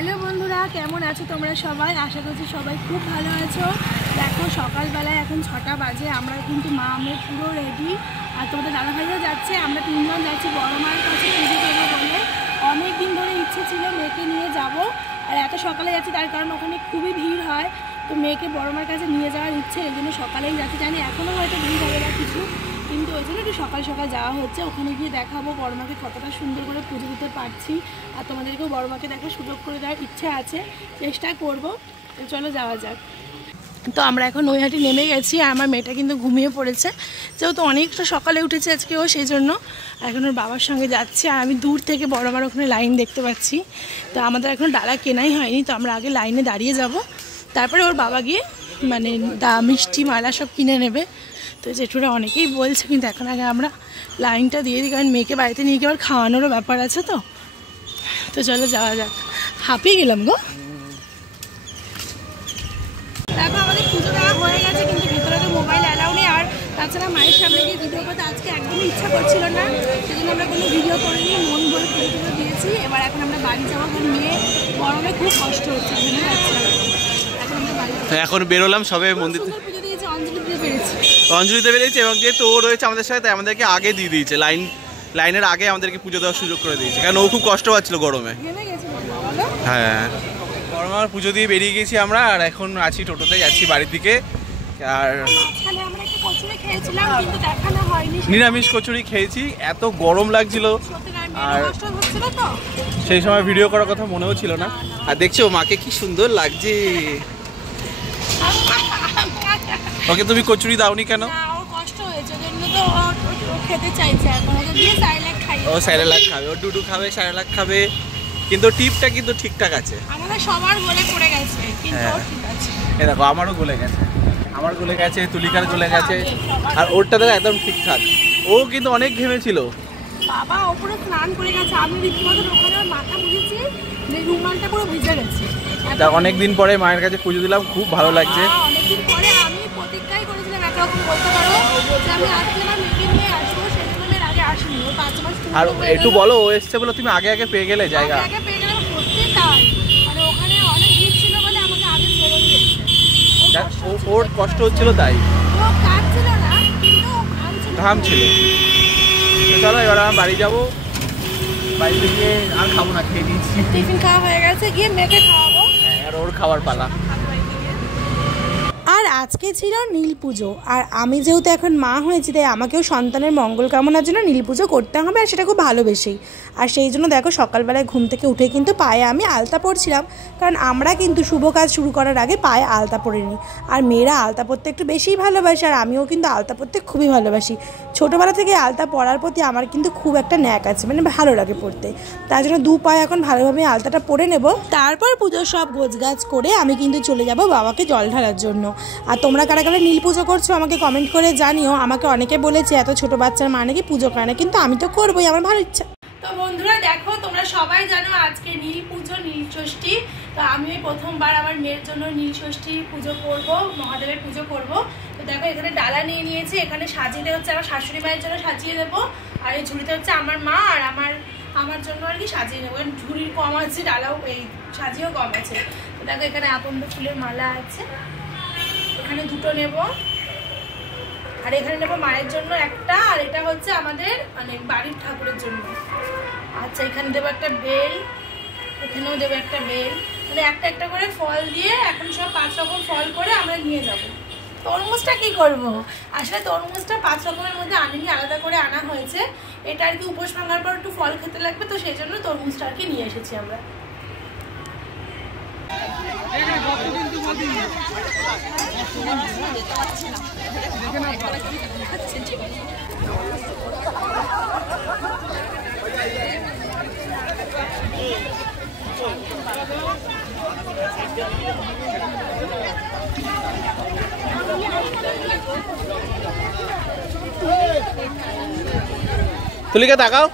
Hello বন্ধুরা, কেমন আছো তোমরা সবাই? আশা করছি সবাই খুব ভালো আছো। দেখো সকালবেলায় এখন 6টা বাজে, আমরা কিন্তু মা মেয়ে পুরো রেডি। আর তোমাদের দাদাভাইরা যাচ্ছে, আমরা তিনজন যাচ্ছি বড় মায়ের কাছে পুজো দেবো বলে। অনেক দিন ধরে ইচ্ছে ছিল মেয়েকে নিয়ে যাব, আর এত সকালে যাচ্ছি তার কারণ ওখানে খুবই ভিড় হয়। তো মেয়েকে বড় মায়ের কাছে নিয়ে যাওয়ার ইচ্ছে, এই জন্য সকালেই যাচ্ছি। জানি এখনও হয়তো ভিড় হবে না কিছু, কিন্তু ওই জন্য একটু সকাল সকাল যাওয়া হচ্ছে। ওখানে গিয়ে দেখাবো বড় মাকে কতটা সুন্দর করে পুজো দিতে পারছি, আর তোমাদেরকেও বড় মাকে দেখার সুযোগ করে দেওয়ার ইচ্ছা আছে, চেষ্টা করব। চলো যাওয়া যাক। তো আমরা এখন নৈহাটি নেমে গেছি, আর আমার মেয়েটা কিন্তু ঘুমিয়ে পড়েছে, যেহেতু অনেকটা সকালে উঠেছে আজকেও, সেই জন্য এখন ওর বাবার সঙ্গে যাচ্ছি। আর আমি দূর থেকে বড় মার ওখানে লাইন দেখতে পাচ্ছি। তো আমাদের এখন ডালা কেনাই হয়নি, তো আমরা আগে লাইনে দাঁড়িয়ে যাব, তারপরে ওর বাবা গিয়ে মানে মিষ্টি মালা সব কিনে নেবে। তো জেঠুরা অনেকেই বলছে, কিন্তু এখন আগে আমরা লাইনটা দিয়ে দিই, কারণ মেয়েকে বাড়িতে নিয়ে গিয়ে আবার খাওয়ানোরও ব্যাপার আছে। তো চলো যাওয়া যাক। হাঁপিয়ে গেলাম গো। দেখো আমাদের পুজো দেওয়া হয়ে গেছে, কিন্তু ভিতরে তো মোবাইল অ্যালাউ নেই। আর তাছাড়া মায়ের সামনে গিয়ে ভিডিও করতে আজকে একদমই ইচ্ছা করছিল না, সেজন্য আমরা কোনো ভিডিও করিনি, মন ভরে পুজো দিয়েছি। এবার এখন আমরা বাড়ি যাবো, কারণ মেয়ে গরমে খুব কষ্ট হচ্ছে, ভেঙে যাচ্ছে। এখন বেরোলাম সবে মন্দির, অঞ্জলিতে বেরিয়েছে, এবং যেহেতু ও রয়েছে আমাদের সাথে, তাই আমাদেরকে আগে দিয়ে দিয়েছে, লাইনের আগে আমাদেরকে পুজো দেওয়ার সুযোগ করে দিয়েছে, কারণ ও খুব কষ্ট পাচ্ছিল গরমে। হ্যাঁ, গরমে পুজো দিয়ে বেরিয়ে গেছি আমরা, আর এখন আছি টোটোতে, যাচ্ছি বাড়ির দিকে। আর নিরামিষ কচুরি খেয়েছি, এত গরম লাগছিল, আর সেই সময় ভিডিও করার কথা মনেও ছিল না। আর দেখছো মাকে কি সুন্দর লাগছে। ওকে তুমি কচুরি দাওনি কেন? ও স্যারেলাক খাবে, ও ডুডু খাবে, স্যারেলাক খাবে, কিন্তু টিপটা কিন্তু ঠিকঠাক আছে। আমাদের সবার গলে পড়ে গেছে, কিন্তু ঠিক আছে। এই দেখো আমারও গলে গেছে, আমার গলে গেছে, তুলিকার গলে গেছে, আর ওরটা দেখো একদম ঠিকঠাক। ও কিন্তু অনেক ঘেমেছিল বাবা, ওপরে স্নান করে গেছে। আমি রীতিমতো ওখানে মাথা মুছেছি, রুমালটা পুরো ভিজে গেছে। অনেকদিন পরে মায়ের কাছে পুজো দিলাম, খুব ভালো লাগছে। অনেকদিন পরে আমি প্রতিজ্ঞাই করেছিলাম একরকম, বলতে পারো যে আমি আসলে আমার মেয়েকে নিয়ে আসবো, সেই জন্য আমি আগে আসিনি। 5 মাস। আর একটু বলো, ও এসছে বলো, তুমি আগে আগে পেয়ে গেলে জায়গা? আগে পেয়ে গেলাম, সত্যি তাই। মানে ওখানে অনেক ভিড় ছিল বলে আমাকে আগে ছেড়ে দিয়েছে। ওর কষ্ট হচ্ছিল তাই, ও কাটছিল না, কিন্তু ঘামছিল। চলো এবার আমরা বাড়ি যাবো, বাড়িতে গিয়ে আর খাবো না, খেয়ে নিয়েছি, টিফিন খাওয়া হয়ে গেছে, গিয়ে মেয়েকে খাওয়াবো, আর ওর খাবার পালা। আর আজকে ছিল নীল পুজো, আর আমি যেহেতু এখন মা হয়েছি, তাই আমাকেও সন্তানের মঙ্গল কামনার জন্য নীল পুজো করতে হবে, আর সেটা খুব ভালোবেসেই। আর সেই জন্য দেখো সকালবেলায় ঘুম থেকে উঠে কিন্তু পায়ে আমি আলতা পরছিলাম, কারণ আমরা কিন্তু শুভ কাজ শুরু করার আগে পায়ে আলতা পরে নিই। আর মেয়েরা আলতা পরতে একটু বেশিই ভালোবাসে, আর আমিও কিন্তু আলতা পরতে খুবই ভালোবাসি। ছোটোবেলা থেকে আলতা পরার প্রতি আমার কিন্তু খুব একটা ন্যাক আছে, মানে ভালো লাগে পরতে। তার জন্য 2 পায়ে এখন ভালোভাবে আলতাটা পরে নেব। তারপর পুজোর সব গোছগাছ করে আমি কিন্তু চলে যাব বাবাকে জল ঢালার জন্য। আর তোমরা কারা কারা নীল পুজো করছো আমাকে কমেন্ট করে জানিও। আমাকে অনেকে বলেছে এত ছোট বাচ্চার মা নাকি পুজো করে না, কিন্তু আমি তো করবোই, আমার ভালো ইচ্ছা। তো বন্ধুরা দেখো, তোমরা সবাই জানো আজকে নীল পুজো, নীল ষষ্ঠী। তো আমি প্রথমবার আমার মেয়ের জন্য নীল ষষ্ঠী পুজো করব, মহাদেবের পুজো করব। তো দেখো এখানে ডালা নিয়ে নিয়েছি, এখানে সাজিয়ে হচ্ছে আমার শাশুড়ি মায়ের জন্য সাজিয়ে দেবো, আর এই ঝুড়িতে হচ্ছে আমার মা আর আমার জন্য আর কি সাজিয়ে নেবো। ঝুড়ির কম আছে, ডালাও এই সাজিয়েও কম আছে। তো দেখো এখানে আকন্দ ফুলের মালা আছে, এখানে 2টো নেব, আর এখানে নেব মায়ের জন্য একটা, আর এটা হচ্ছে আমাদের মানে বাড়ির ঠাকুরের জন্য। আচ্ছা এখানে দেবো একটা বেল, এখানেও দেবো একটা বেল, মানে একটা একটা করে ফল দিয়ে এখন সব 5 রকম ফল করে আমরা নিয়ে যাব। তরমুজটা কি করব? আসলে তরমুজটা 5 রকমের মধ্যে আনিনি, আলাদা করে আনা হয়েছে। এটা আর কি উপোস ভাঙার পর একটু ফল খেতে লাগবে, তো সেই জন্য তরমুজটা আর কি নিয়ে এসেছি আমরা। তুলিকা তাকাও।